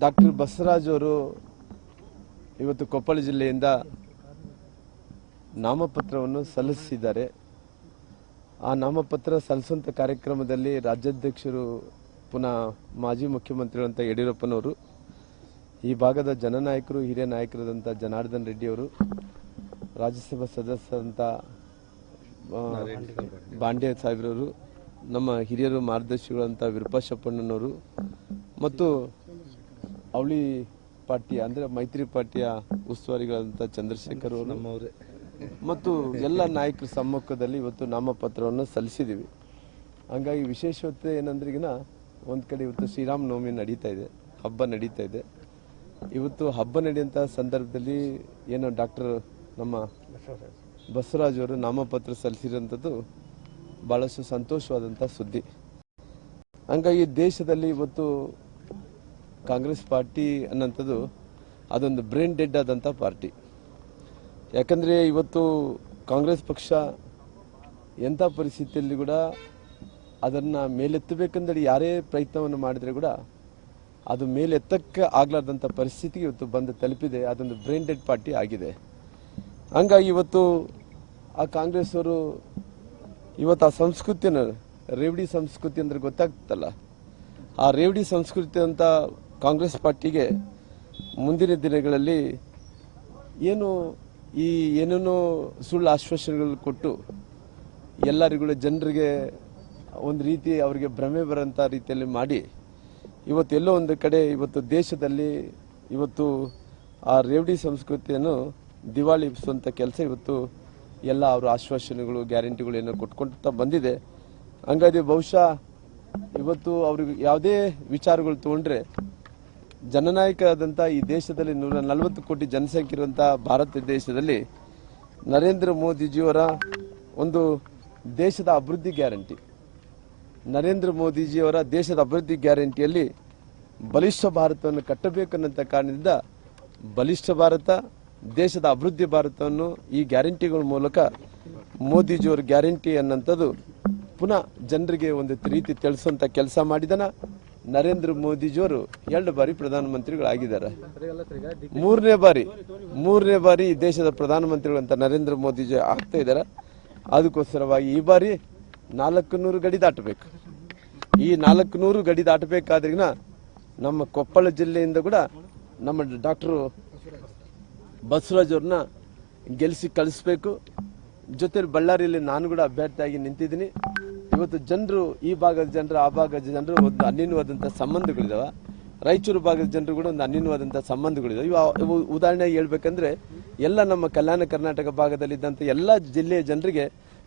Doctor Basavaraj ಅವರು ಇವತ್ತು ಕೊಪ್ಪಳ ಜಿಲ್ಲೆಯಿಂದ ನಾಮಪತ್ರವನ್ನು ಸಲ್ಲಿಸಿದ್ದಾರೆ. ಆ ನಾಮಪತ್ರ ಸಲ್ಲಿಸುವಂಥ ಕಾರ್ಯಕ್ರಮದಲ್ಲಿ ರಾಜ್ಯಾಧ್ಯಕ್ಷರು, ಪುನಃ ಮಾಜಿ ಮುಖ್ಯಮಂತ್ರಿಗಳಂಥ ಯಡಿಯೂರಪ್ಪನವರು, ಈ ಭಾಗದ ಜನನಾಯಕರು, ಹಿರಿಯ ನಾಯಕರಾದಂಥ ಜನಾರ್ದನ್ ರೆಡ್ಡಿಯವರು ರಾಜ್ಯಸಭಾ ಸದಸ್ಯರಂಥ ಬಾಂಡ್ಯ ಬಾಂಡೆ ಸಾಹೇಬ್ರವರು, ನಮ್ಮ ಹಿರಿಯರು ಮಾರ್ಗದರ್ಶಿಗಳಂಥ ವಿರೂಪಾಕ್ಷಪ್ಪಣ್ಣನವರು ಮತ್ತು ಅವಳಿ ಪಾರ್ಟಿ ಅಂದ್ರೆ ಮೈತ್ರಿ ಪಾರ್ಟಿಯ ಉಸ್ತುವಾರಿಗಳಂತ ಚಂದ್ರಶೇಖರ್ ಅವರು. ಮತ್ತು ಎಲ್ಲ ನಾಯಕರ ಸಮ್ಮುಖದಲ್ಲಿ ಇವತ್ತು ನಾಮಪತ್ರವನ್ನು ಸಲ್ಲಿಸಿದ್ದೀವಿ ಹಂಗಾಗಿ ವಿಶೇಷತೆ ಏನಂದ್ರೆ ಈಗಿನ ಒಂದು ಕಡೆ ಇವತ್ತು ಶ್ರೀರಾಮ ನವಮಿ ನಡೀತಾ ಇದೆ ಹಬ್ಬ ನಡೀತಾ ಇದೆ. ಇವತ್ತು ಹಬ್ಬ ನಡೆಯುವಂಥ ಸಂದರ್ಭದಲ್ಲಿ ಏನು ಡಾಕ್ಟರ್ ನಮ್ಮ ಬಸವರಾಜ್ ಅವರು ನಾಮಪತ್ರ ಸಲ್ಲಿಸಿರುವಂಥದ್ದು ಬಹಳಷ್ಟು ಸಂತೋಷವಾದಂಥ ಸುದ್ದಿ. ಹಂಗಾಗಿ ದೇಶದಲ್ಲಿ ಇವತ್ತು ಕಾಂಗ್ರೆಸ್ ಪಾರ್ಟಿ ಅನ್ನೋಂಥದ್ದು ಅದೊಂದು ಬ್ರೈನ್ ಡೆಡ್ ಆದಂಥ ಪಾರ್ಟಿ. ಯಾಕಂದರೆ ಇವತ್ತು ಕಾಂಗ್ರೆಸ್ ಪಕ್ಷ ಎಂಥ ಪರಿಸ್ಥಿತಿಯಲ್ಲಿ ಕೂಡ ಅದನ್ನು ಮೇಲೆತ್ತಬೇಕಂದೇಳಿ ಯಾರೇ ಪ್ರಯತ್ನವನ್ನು ಮಾಡಿದರೆ ಕೂಡ ಅದು ಮೇಲೆತ್ತಕ್ಕೆ ಆಗಲಾರ್ದಂಥ ಪರಿಸ್ಥಿತಿಗೆ ಇವತ್ತು ಬಂದು ತಲುಪಿದೆ. ಅದೊಂದು ಬ್ರೈನ್ ಡೆಡ್ ಪಾರ್ಟಿ ಆಗಿದೆ. ಹಂಗಾಗಿ ಇವತ್ತು ಆ ಕಾಂಗ್ರೆಸ್ ಅವರು ಇವತ್ತು ಆ ಸಂಸ್ಕೃತಿಯನ್ನು, ರೇವಡಿ ಸಂಸ್ಕೃತಿ ಅಂದರೆ ಗೊತ್ತಾಗ್ತಲ್ಲ. ಆ ರೇವಡಿ ಸಂಸ್ಕೃತಿ ಅಂತ ಕಾಂಗ್ರೆಸ್ ಪಾರ್ಟಿಗೆ ಮುಂದಿನ ದಿನಗಳಲ್ಲಿ ಏನು ಈ ಏನೇನೋ ಸುಳ್ಳು ಆಶ್ವಾಸನೆಗಳು ಕೊಟ್ಟು ಎಲ್ಲರಿಗೂ ಜನರಿಗೆ ಒಂದು ರೀತಿ ಅವರಿಗೆ ಭ್ರಮೆ ಬರೋಂಥ ರೀತಿಯಲ್ಲಿ ಮಾಡಿ ಇವತ್ತು ಎಲ್ಲೋ ಒಂದು ಕಡೆ ಇವತ್ತು ದೇಶದಲ್ಲಿ ಇವತ್ತು ಆ ರೇವಡಿ ಸಂಸ್ಕೃತಿಯನ್ನು ದಿವಾಳಿಸುವಂಥ ಕೆಲಸ ಇವತ್ತು ಎಲ್ಲ ಅವರ ಆಶ್ವಾಸನೆಗಳು, ಗ್ಯಾರಂಟಿಗಳು ಏನೋ ಕೊಟ್ಕೊಳ್ತಾ ಬಂದಿದೆ. ಹಂಗಾಗಿ ಬಹುಶಃ ಇವತ್ತು ಅವ್ರಿಗೆ ಯಾವುದೇ ವಿಚಾರಗಳು ತಗೊಂಡ್ರೆ ಜನನಾಯಕ ಆದಂಥ ಈ ದೇಶದಲ್ಲಿ ನೂರ ನಲವತ್ತು ಕೋಟಿ ಜನಸಂಖ್ಯೆ ಇರುವಂಥ ಭಾರತ ದೇಶದಲ್ಲಿ ನರೇಂದ್ರ ಮೋದಿಜಿಯವರ ಒಂದು ದೇಶದ ಅಭಿವೃದ್ಧಿ ಗ್ಯಾರಂಟಿ. ನರೇಂದ್ರ ಮೋದಿಜಿಯವರ ದೇಶದ ಅಭಿವೃದ್ಧಿ ಗ್ಯಾರಂಟಿಯಲ್ಲಿ ಬಲಿಷ್ಠ ಭಾರತವನ್ನು ಕಟ್ಟಬೇಕನ್ನಂಥ ಕಾರಣದಿಂದ ಬಲಿಷ್ಠ ಭಾರತ, ದೇಶದ ಅಭಿವೃದ್ಧಿ ಭಾರತವನ್ನು ಈ ಗ್ಯಾರಂಟಿಗಳ ಮೂಲಕ ಮೋದಿಜಿಯವರ ಗ್ಯಾರಂಟಿ ಅನ್ನೋಂಥದ್ದು ಪುನಃ ಜನರಿಗೆ ಒಂದು ರೀತಿ ತಿಳಿಸುವಂಥ ಕೆಲಸ ಮಾಡಿದನ. ನರೇಂದ್ರ ಮೋದಿಜಿಯವರು ಎರಡು ಬಾರಿ ಪ್ರಧಾನಮಂತ್ರಿಗಳಾಗಿದ್ದಾರೆ. ಮೂರನೇ ಬಾರಿ ಮೂರನೇ ಬಾರಿ ದೇಶದ ದೇಶದ ಪ್ರಧಾನಮಂತ್ರಿಗಳಂತ ನರೇಂದ್ರ ಮೋದಿಜಿ ಆಗ್ತಾ ಇದ್ದಾರೆ. ಅದಕ್ಕೋಸ್ಕರವಾಗಿ ಈ ಬಾರಿ ನಾಲ್ಕು ನೂರು ಗಡಿ ದಾಟಬೇಕು. ಈ ನಾಲ್ಕು ನೂರು ಗಡಿ ದಾಟಬೇಕಾದ್ರಿನ ನಮ್ಮ ಕೊಪ್ಪಳ ಜಿಲ್ಲೆಯಿಂದ ಕೂಡ ನಮ್ಮ ಡಾಕ್ಟರ್ ಬಸವರಾಜ್ ಅವ್ರನ್ನ ಗೆಲ್ಲಿಸಿ ಕಳಿಸ್ಬೇಕು. ಜೊತೆ ಬಳ್ಳಾರಿಯಲ್ಲಿ ನಾನು ಕೂಡ ಅಭ್ಯರ್ಥಿಯಾಗಿ ನಿಂತಿದ್ದೀನಿ. ಇವತ್ತು ಜನರು ಈ ಭಾಗದ ಜನರು, ಆ ಭಾಗದ ಜನರು ಒಂದು ಅನ್ಯನ್ವಾದಂಥ ಸಂಬಂಧಗಳಿದಾವೆ. ರಾಯಚೂರು ಭಾಗದ ಜನರು ಕೂಡ ಒಂದು ಅನ್ಯನ್ವಾದಂಥ ಸಂಬಂಧಗಳಿದಾವೆ. ಇವ ಉದಾಹರಣೆಗೆ ಹೇಳ್ಬೇಕಂದ್ರೆ, ಎಲ್ಲ ನಮ್ಮ ಕಲ್ಯಾಣ ಕರ್ನಾಟಕ ಭಾಗದಲ್ಲಿದ್ದಂಥ ಎಲ್ಲ ಜಿಲ್ಲೆಯ ಜನರಿಗೆ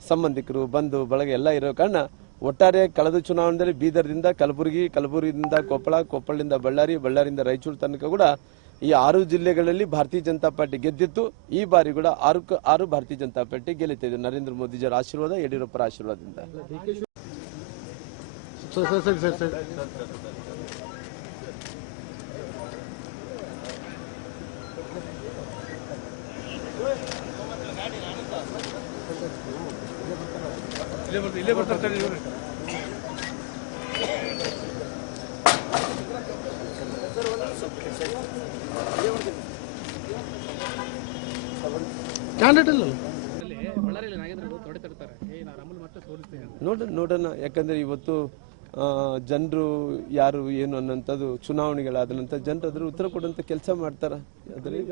ಸಂಬಂಧಿಕರು, ಬಂಧು, ಬಳಗ ಎಲ್ಲ ಇರೋ ಕಾರಣ ಒಟ್ಟಾರೆ ಕಳೆದ ಚುನಾವಣೆಯಲ್ಲಿ ಬೀದರ್ದಿಂದ ಕಲಬುರಗಿ, ಕಲಬುರಗಿಯಿಂದ ಕೊಪ್ಪಳ, ಕೊಪ್ಪಳದಿಂದ ಬಳ್ಳಾರಿ, ಬಳ್ಳಾರಿಯಿಂದ ರಾಯಚೂರು ತನಕ ಕೂಡ ಈ ಆರು ಜಿಲ್ಲೆಗಳಲ್ಲಿ ಭಾರತೀಯ ಜನತಾ ಪಾರ್ಟಿ ಗೆದ್ದಿತ್ತು. ಈ ಬಾರಿ ಕೂಡ ಆರು ಆರು ಭಾರತೀಯ ಜನತಾ ಪಾರ್ಟಿ ಗೆಲ್ಲುತ್ತಿದೆ ನರೇಂದ್ರ ಮೋದಿಜಿಯವರ ಆಶೀರ್ವಾದ, ಯಡಿಯೂರಪ್ಪರ ಆಶೀರ್ವಾದದಿಂದ. Sir sir sir sir sir candidate ಇಲ್ಲ ಬಳ್ಳಾರಿಯಲ್ಲಿ ನಾಗೇಂದ್ರ ಗೌಡ ತೊಡೆ ತಡ್ತಾರೆ ಏ ನಾನು ಅಮೂಲ್ ಮತ್ತೆ ಸೋಲಿಸ್ತೀನಿ ಅಂತ ನೋಡ ನೋಡೋಣ. ಯಾಕಂದ್ರೆ ಇವತ್ತು ಜನರು ಯಾರು, ಏನು ಅನ್ನೋಂಥದ್ದು ಚುನಾವಣೆಗಳಾದ ನಂತರ ಜನರು ಅದ್ರ ಉತ್ತರ ಕೊಡುವಂತ ಕೆಲಸ ಮಾಡ್ತಾರೆ. ಅದರಲ್ಲಿ